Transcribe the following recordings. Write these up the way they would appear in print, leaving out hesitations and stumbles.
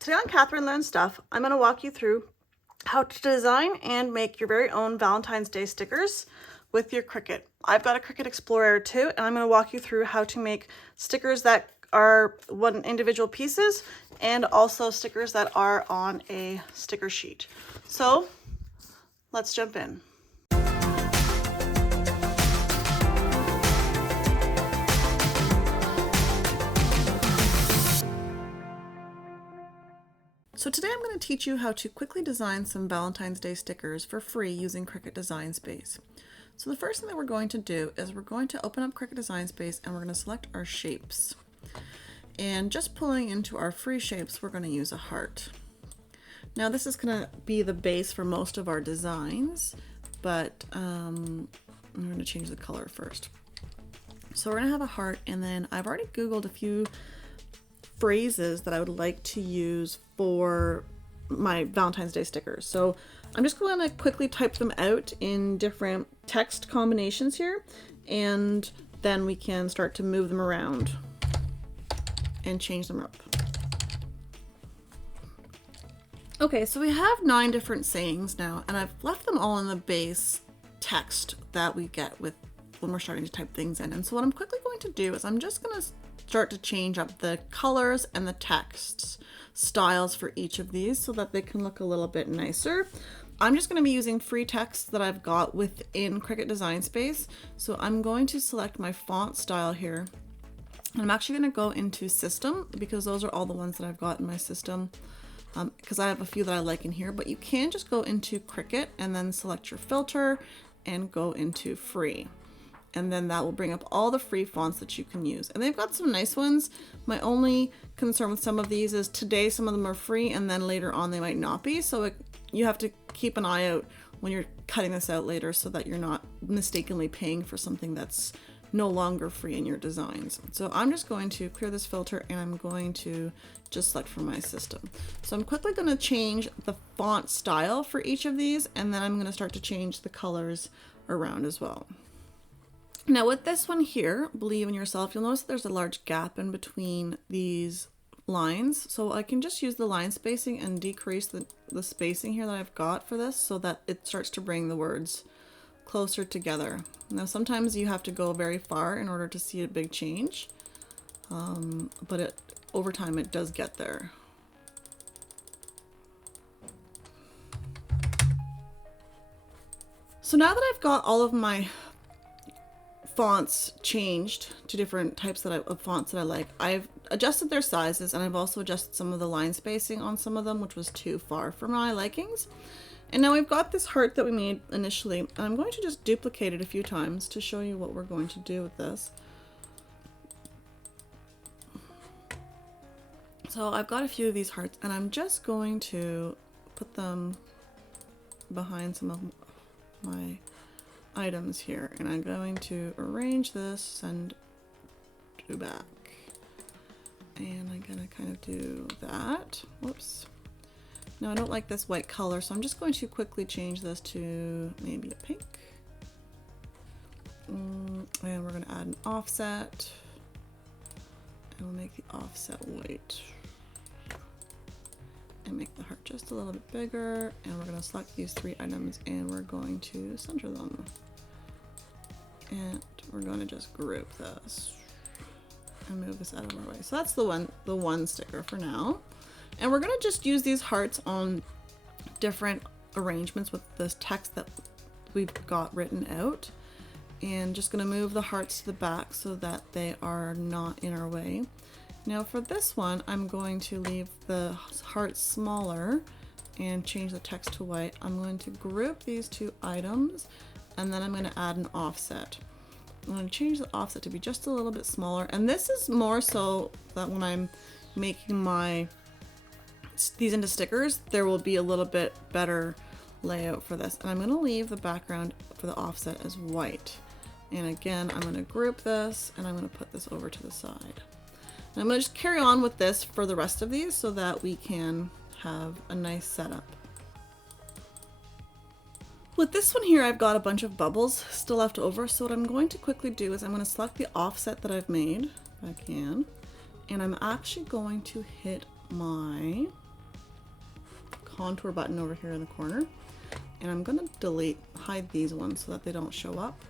Today on Catherine Learns Stuff, I'm going to walk you through how to design and make your very own Valentine's Day stickers with your Cricut. I've got a Cricut Explorer too, and I'm going to walk you through how to make stickers that are one individual pieces and also stickers that are on a sticker sheet. So let's jump in. So today I'm going to teach you how to quickly design some Valentine's Day stickers for free using Cricut Design Space. So the first thing that we're going to do is we're going to open up Cricut Design Space and we're going to select our shapes. And just pulling into our free shapes, we're going to use a heart. Now this is going to be the base for most of our designs, but I'm going to change the color first. So we're going to have a heart, and then I've already Googled a few phrases that I would like to use for my Valentine's Day stickers. So I'm just going to quickly type them out in different text combinations here, and then we can start to move them around and change them up. Okay, so we have 9 different sayings now, and I've left them all in the base text that we get with when we're starting to type things in. And so what I'm quickly going to do is I'm just going to start to change up the colors and the text styles for each of these so that they can look a little bit nicer. I'm just going to be using free text that I've got within Cricut Design Space. So I'm going to select my font style here. And I'm actually going to go into system because those are all the ones that I've got in my system. Because I have a few that I like in here, but you can just go into Cricut and then select your filter and go into free. And then that will bring up all the free fonts that you can use. And they've got some nice ones. My only concern with some of these is today some of them are free and then later on they might not be. So you have to keep an eye out when you're cutting this out later so that you're not mistakenly paying for something that's no longer free in your designs. So I'm just going to clear this filter and I'm going to just select from my system. So I'm quickly going to change the font style for each of these, and then I'm going to start to change the colors around as well. Now with this one here, Believe in Yourself, you'll notice that there's a large gap in between these lines. So I can just use the line spacing and decrease the spacing here that I've got for this so that it starts to bring the words closer together. Now sometimes you have to go very far in order to see a big change, but over time it does get there. So now that I've got all of my fonts changed to different types of fonts that I like, I've adjusted their sizes, and I've also adjusted some of the line spacing on some of them, which was too far for my likings. And now we've got this heart that we made initially, and I'm going to just duplicate it a few times to show you what we're going to do with this. So I've got a few of these hearts, and I'm just going to put them behind some of my items here, and I'm going to arrange this and do back, and I'm gonna kind of do that. Whoops. Now I don't like this white color, so I'm just going to quickly change this to maybe a pink, and we're going to add an offset, and we'll make the offset white and make the heart just a little bit bigger, and we're going to select these 3 items and we're going to center them, and we're going to just group this and move this out of our way. So that's the one sticker for now, and we're going to just use these hearts on different arrangements with this text that we've got written out, and just going to move the hearts to the back so that they are not in our way. Now for this one, I'm going to leave the heart smaller and change the text to white. I'm going to group these 2 items, and then I'm going to add an offset. I'm going to change the offset to be just a little bit smaller, and this is more so that when I'm making these into stickers, there will be a little bit better layout for this. And I'm going to leave the background for the offset as white. And again, I'm going to group this, and I'm going to put this over to the side. And I'm going to just carry on with this for the rest of these so that we can have a nice setup. With this one here, I've got a bunch of bubbles still left over. So what I'm going to quickly do is I'm going to select the offset that I've made, if I can, and I'm actually going to hit my contour button over here in the corner, and I'm gonna hide these ones so that they don't show up,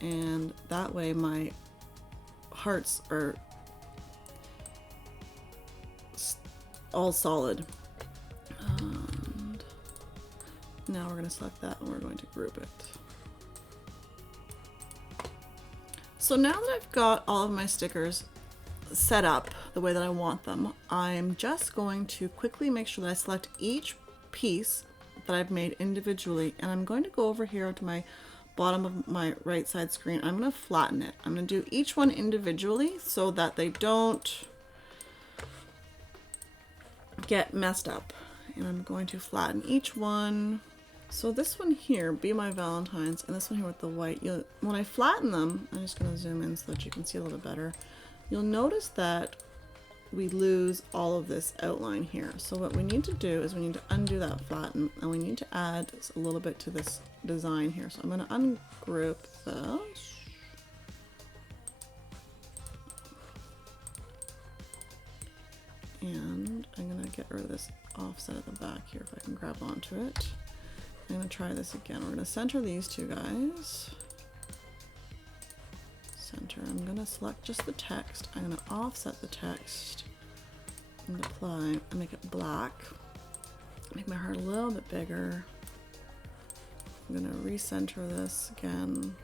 and that way my hearts are all solid. And now we're going to select that and we're going to group it. So now that I've got all of my stickers set up the way that I want them, I'm just going to quickly make sure that I select each piece that I've made individually, and I'm going to go over here to my bottom of my right side screen. I'm going to flatten it. I'm going to do each one individually so that they don't get messed up, and I'm going to flatten each one. So this one here, Be My Valentines, and this one here with the white, when I flatten them, I'm just going to zoom in so that you can see a little bit better, you'll notice that we lose all of this outline here. So what we need to do is we need to undo that flatten, and we need to add a little bit to this design here. So I'm going to ungroup this. And I'm going to get rid of this offset at the back here if I can grab onto it. I'm going to try this again. We're going to center these two guys. Center. I'm going to select just the text. I'm going to offset the text and apply and make it black. Make my heart a little bit bigger. I'm going to recenter this again.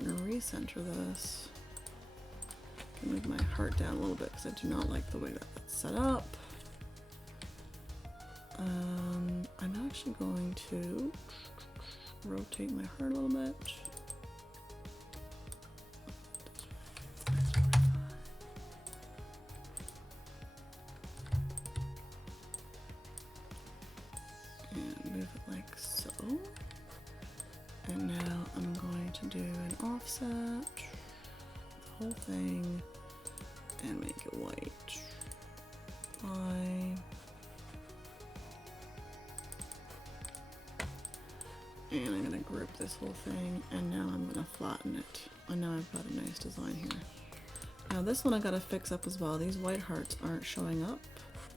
I'm going to recenter this. Move my heart down a little bit because I do not like the way that that's set up. I'm actually going to rotate my heart a little bit. And move it like so. And now I'm going to do an offset, the whole thing, and make it white. And I'm going to group this whole thing, and now I'm going to flatten it. And now I've got a nice design here. Now this one I got to fix up as well. These white hearts aren't showing up.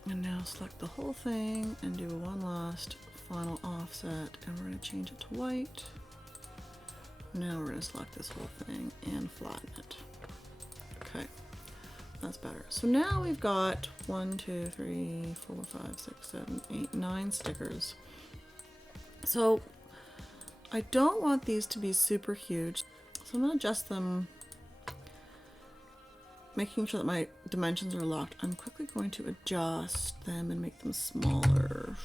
And now select the whole thing and do one last final offset, and we're going to change it to white. Now we're going to select this whole thing and flatten it. Okay, that's better. So now we've got 1, 2, 3, 4, 5, 6, 7, 8, 9 stickers. So I don't want these to be super huge, so I'm going to adjust them, making sure that my dimensions are locked. I'm quickly going to adjust them and make them smaller.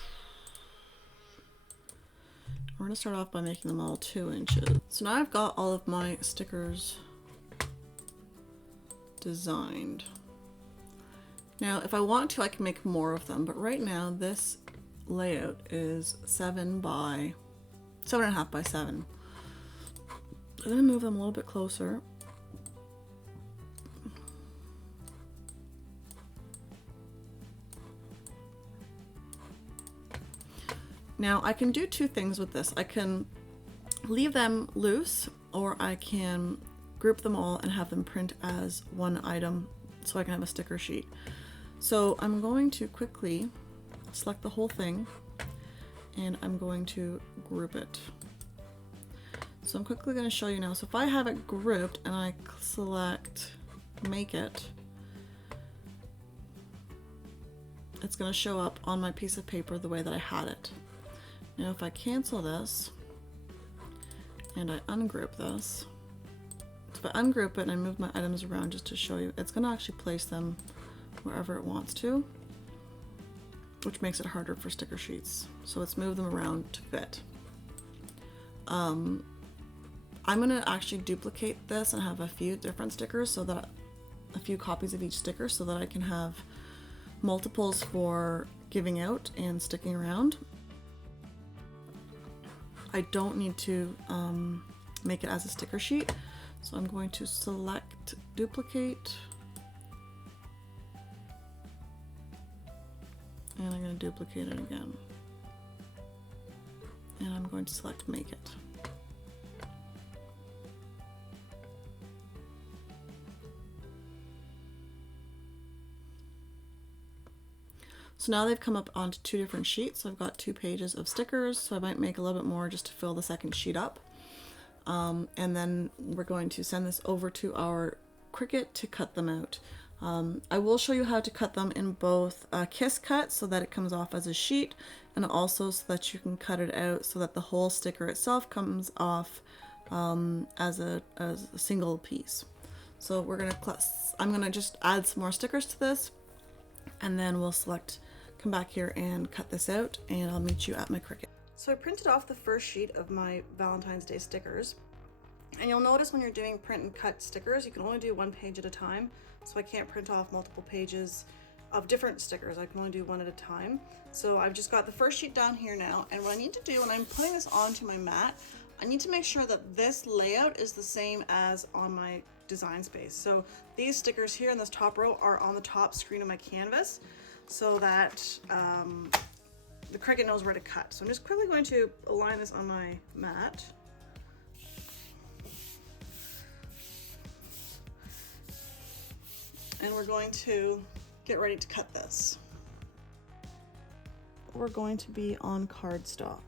We're going to start off by making them all 2 inches. So now I've got all of my stickers designed. Now if I want to, I can make more of them, but right now this layout is 7.5 by 7. I'm going to move them a little bit closer. Now I can do 2 things with this. I can leave them loose, or I can group them all and have them print as one item so I can have a sticker sheet. So I'm going to quickly select the whole thing and I'm going to group it. So I'm quickly going to show you now. So if I have it grouped and I select Make It, it's going to show up on my piece of paper the way that I had it. Now if I cancel this and I ungroup this, so if I ungroup it and I move my items around just to show you, it's going to actually place them wherever it wants to, which makes it harder for sticker sheets. So let's move them around to fit. I'm going to actually duplicate this and have a few different stickers, so that a few copies of each sticker, so that I can have multiples for giving out and sticking around. I don't need to make it as a sticker sheet, so I'm going to select duplicate, and I'm going to duplicate it again, and I'm going to select Make It. So now they've come up onto 2 different sheets. So I've got 2 pages of stickers, so I might make a little bit more just to fill the second sheet up. And then we're going to send this over to our Cricut to cut them out. I will show you how to cut them in both Kiss Cut so that it comes off as a sheet, and also so that you can cut it out so that the whole sticker itself comes off as a single piece. So I'm gonna just add some more stickers to this, and then we'll come back here and cut this out, and I'll meet you at my Cricut. So I printed off the first sheet of my Valentine's Day stickers, and you'll notice when you're doing print and cut stickers, you can only do 1 page at a time. So I can't print off multiple pages of different stickers. I can only do 1 at a time. So I've just got the first sheet down here now, and what I need to do when I'm putting this onto my mat, I need to make sure that this layout is the same as on my Design Space. So these stickers here in this top row are on the top screen of my canvas, so that the Cricut knows where to cut. So I'm just quickly going to align this on my mat. And we're going to get ready to cut this. We're going to be on cardstock.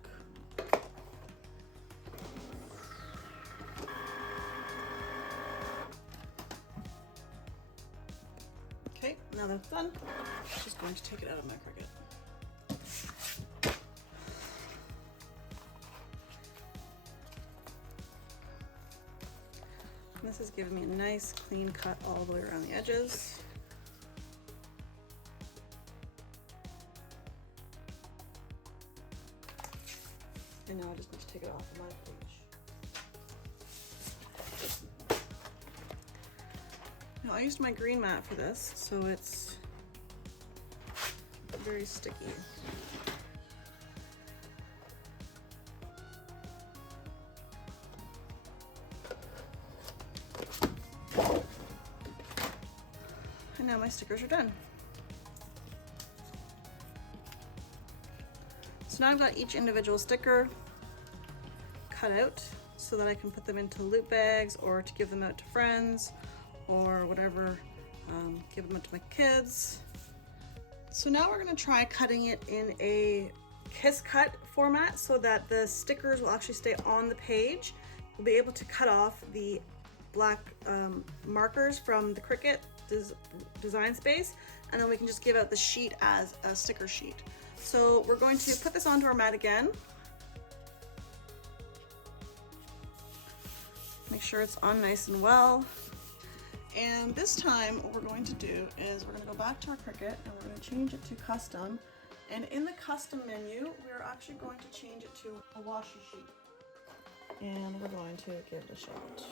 Okay, now that's done, I'm just going to take it out of my Cricut. This is giving me a nice clean cut all the way around the edges. And now I just need to take it off of my page. Now I used my green mat for this, so it's very sticky. And now my stickers are done. So now I've got each individual sticker cut out so that I can put them into loot bags or to give them out to friends or whatever, give them out to my kids. So now we're gonna try cutting it in a Kiss Cut format so that the stickers will actually stay on the page. We'll be able to cut off the black markers from the Cricut Design Space, and then we can just give out the sheet as a sticker sheet. So we're going to put this onto our mat again. Make sure it's on nice and well. And this time what we're going to do is we're going to go back to our Cricut and we're going to change it to custom. And in the custom menu, we're actually going to change it to a washi sheet. And we're going to give it a shot.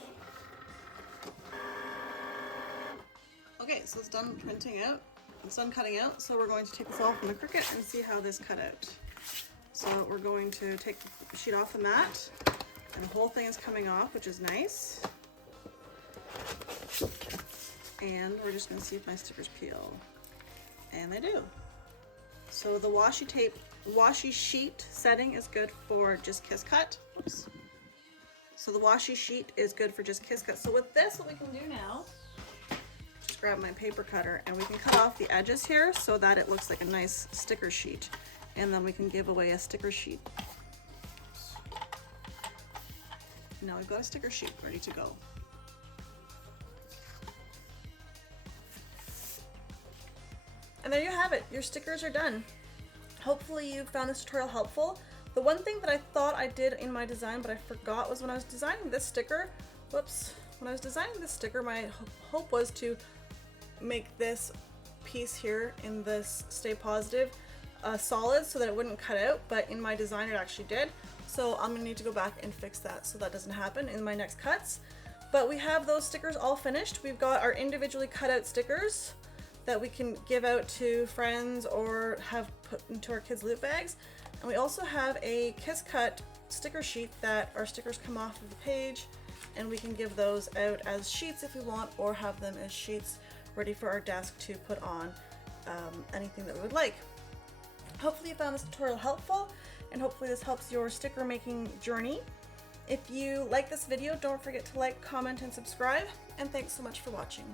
Okay, so it's done printing out. It's done cutting out. So we're going to take this off from the Cricut and see how this cut out. So we're going to take the sheet off the mat, and the whole thing is coming off, which is nice. And we're just going to see if my stickers peel. And they do. So the washi sheet setting is good for just Kiss Cut. Oops. So the washi sheet is good for just Kiss Cut. So with this, what we can do now, just grab my paper cutter and we can cut off the edges here so that it looks like a nice sticker sheet. And then we can give away a sticker sheet. Now we've got a sticker sheet ready to go. And there you have it, your stickers are done. Hopefully you found this tutorial helpful. The one thing that I thought I did in my design but I forgot was when I was designing this sticker, my hope was to make this piece here in this Stay Positive solid so that it wouldn't cut out, but in my design it actually did. So I'm gonna need to go back and fix that so that doesn't happen in my next cuts. But we have those stickers all finished. We've got our individually cut out stickers that we can give out to friends or have put into our kids' loot bags. And we also have a Kiss Cut sticker sheet that our stickers come off of the page, and we can give those out as sheets if we want, or have them as sheets ready for our desk to put on anything that we would like. Hopefully you found this tutorial helpful, and hopefully this helps your sticker making journey. If you like this video, don't forget to like, comment, and subscribe, and thanks so much for watching.